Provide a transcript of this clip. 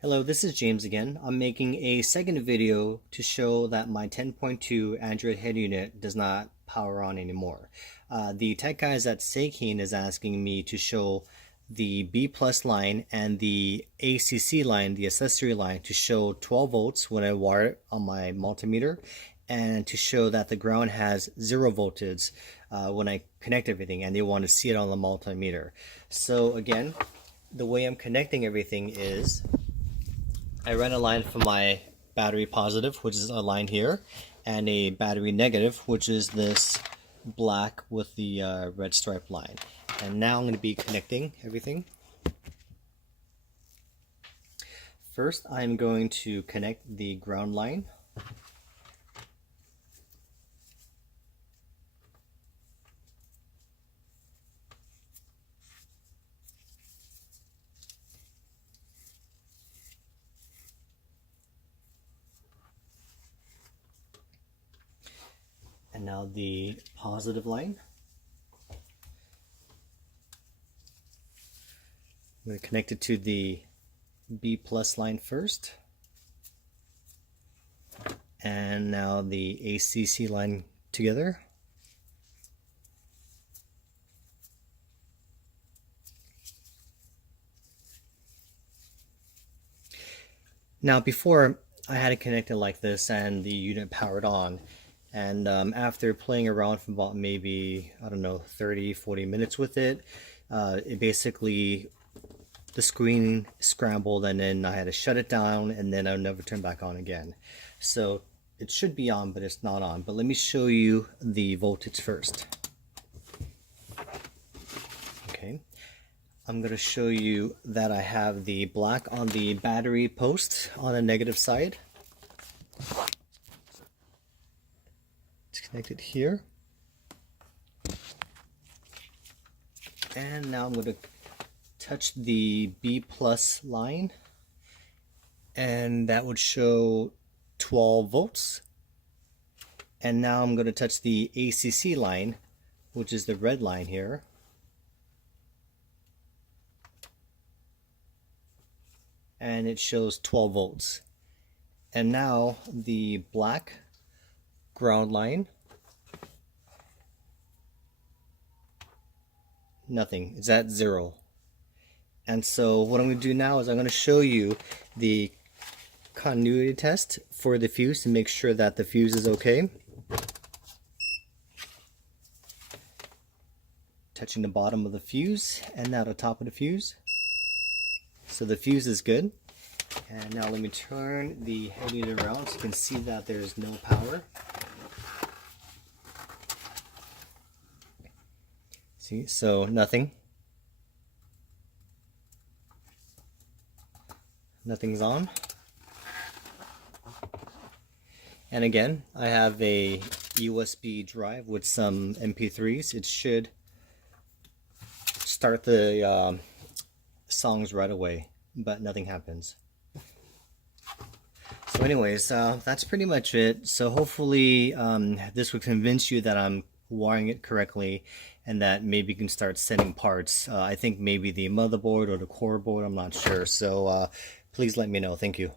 Hello, this is James again. I'm making a second video to show that my 10.2 Android head unit does not power on anymore. The tech guys at Seicane is asking me to show the B plus line and the ACC line, the accessory line, to show 12 volts when I wire it on my multimeter, and to show that the ground has 0 voltage when I connect everything, and they want to see it on the multimeter. So again, the way I'm connecting everything is I ran a line from my battery positive, which is a line here, and a battery negative, which is this black with the red stripe line. And now I'm going to be connecting everything. First, I'm going to connect the ground line. And now the positive line. I'm going to connect it to the B plus line first. And now the ACC line together. Now before I had it connected like this and the unit powered on. And after playing around for about maybe, I don't know, 30-40 minutes with it, it basically, the screen scrambled, and then I had to shut it down, and then I'll never turn back on again. So it should be on, but it's not on. But let me show you the voltage first. Okay, I'm going to show you that I have the black on the battery post on the negative side. Connect it here, and now I'm going to touch the B plus line, and that would show 12 volts. And now I'm going to touch the ACC line, which is the red line here, and it shows 12 volts. And now the black ground line, nothing, it's at 0. And so what I'm going to do now is I'm going to show you the continuity test for the fuse to make sure that the fuse is okay. Touching the bottom of the fuse and now the top of the fuse. So the fuse is good. And now let me turn the head unit around so you can see that there's no power. See, so nothing's on. And again, I have a USB drive with some MP3s. It should start the songs right away, but nothing happens. So anyways, that's pretty much it. So hopefully this would convince you that I'm wiring it correctly, and that maybe you can start sending parts. I think maybe the motherboard or the core board, I'm not sure. So please let me know. Thank you.